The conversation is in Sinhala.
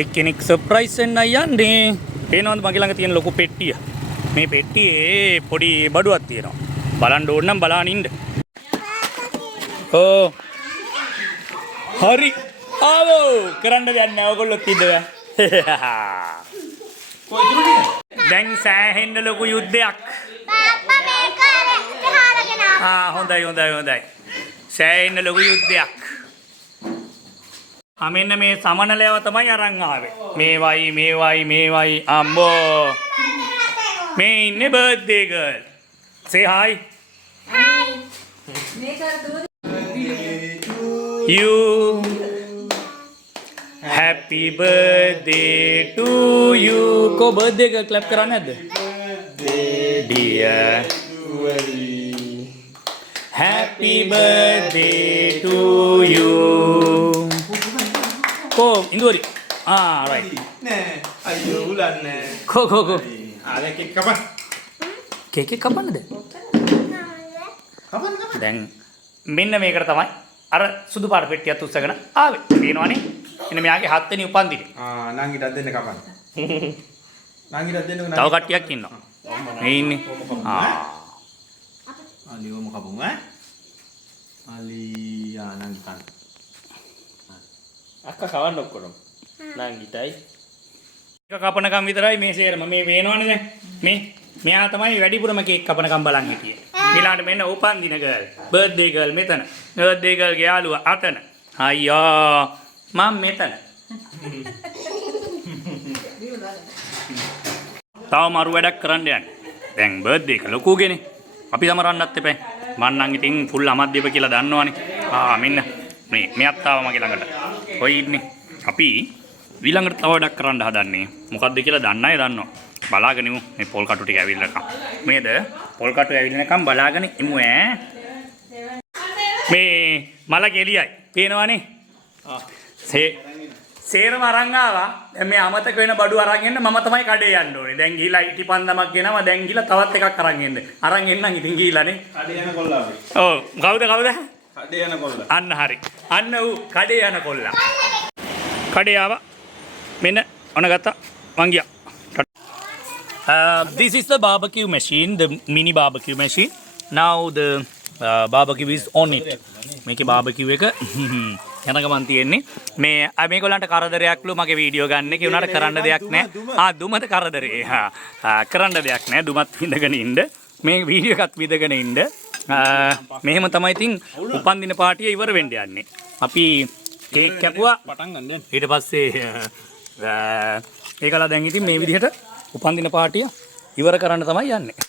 එක්කෙනෙක් සර්ප්‍රයිස් වෙන්න යන්නේ. පේනවද මගේ ළඟ තියෙන ලොකු පෙට්ටිය? මේ පෙට්ටියේ පොඩි බඩුවක් තියෙනවා. බලන්න ඕන නම් බලන්න ඉන්න. ඕ. හරි. ආවෝ කරන්න දෙයක් නැහැ. ඔයගොල්ලෝ ඉඳලා. දැන් සෑහෙන්න ලොකු යුද්ධයක්. බාප්පා මේක හාරගෙන ආවා. හොඳයි. සෑහෙන්න ලොකු යුද්ධයක්. මෙන්න මේ සමනලයව තමයි අරන් ආවේ. මේවයි අම්බෝ. මේ ඉන්නේ birthday girl. say hi. Hi. You happy birthday to you. को birthday girl clap कराना है dear. Happy birthday to you. को Indori. Right. Nah, ayo bulan nah. Ko. Ada kek kapan? Kek kapan ada? Kapan? දැන් මෙන්න මේකට තමයි අර සුදු පාට පෙට්ටියත් උස්සගෙන ආවේ. පේනවනේ. එන්න මෙයාගේ 7 වෙනි උපන්දිනේ. නංගිටත් දෙන්න කපන්න. නංගිටත් දෙන්න තව කට්ටියක් ඉන්නවා. මේ ඉන්නේ. Ali mau kabung Ali nanggi kan. අක්ක කවන්න ඔක්කොම නංගිටයි එක කපනකම් විතරයි මේ සේරම මේ පේනවනේ දැන් මෙයා තමයි වැඩිපුරම කේක් කපනකම් බලන් හිටියේ. ඊළඟට මෙන්න උපන්දින ගර්ල්, බර්ත්ඩේ ගර්ල් මෙතන. බර්ත්ඩේ ගර්ල් ගේ යාළුවා අතන. අයියා මම මෙතන. තව මරු වැඩක් කරන්න යන්නේ. දැන් බර්ත්ඩේ එක ලොකුගෙනේ. අපි සමරන්නත් එපා. මං නම් ඉතින් ෆුල් අමද්දේප කියලා දන්නවනේ. මෙන්න මෙයත් ආවා මගේ ළඟට. කොයි ඉන්නේ? අපි ඊළඟට තව වැඩක් කරන්න හදන්නේ. මොකක්ද කියලා දන්න අය දන්නවා. බලාගෙන ඉමු මේ පොල් කටු ටික ඇවිල්ලාකම්. මේද පොල් කටු ඇවිල්ලානකම් බලාගෙන ඉමු ඈ. මේ මල ගෙලියයි. පේනවනේ? සේරම අරන් ආවා. දැන් මේ අමතක වෙන බඩු අරන් එන්න මම තමයි කඩේ යන්න ඕනේ. දැන් ගිහිලා ඉටිපන්දමක් ගෙනවා. දැන් ගිහිලා තවත් එකක් අරන් එන්න. අරන් එන්නම් ඉතින් ගිහිලානේ. කඩේ යන කොල්ලා අපි. ඔව් කවුද? කඩේ යන කොල්ලා. අන්න හරි. අන්න ඌ කඩේ යන කොල්ලා. කඩේ ආවා. මෙන්න ඔන්න ගත්තා. මං ගියා. This is the barbecue machine, the mini barbecue machine. Now the barbecue is on it. මේකේ barbecue එක යන ගමන් තියෙන්නේ. මේගොල්ලන්ට කරදරයක්ලු මගේ වීඩියෝ ගන්න එකේ උනාට කරන්න දෙයක් නැහැ. දුමද කරදරේ. කරන්න දෙයක් නැහැ. දුමත් විඳගෙන ඉන්න. මේ වීඩියෝ එකත් විඳගෙන ඉන්න. මෙහෙම තමයි ඉතින් උපන්දින පාටිය ඉවර වෙන්න යන්නේ. අපි කේක් කැපුවා පටන් ගන්න. ඊට පස්සේ ඒකලා දැන් ඉතින් මේ විදිහට උපන්දින පාටිය ඉවර කරන්න තමයි යන්නේ.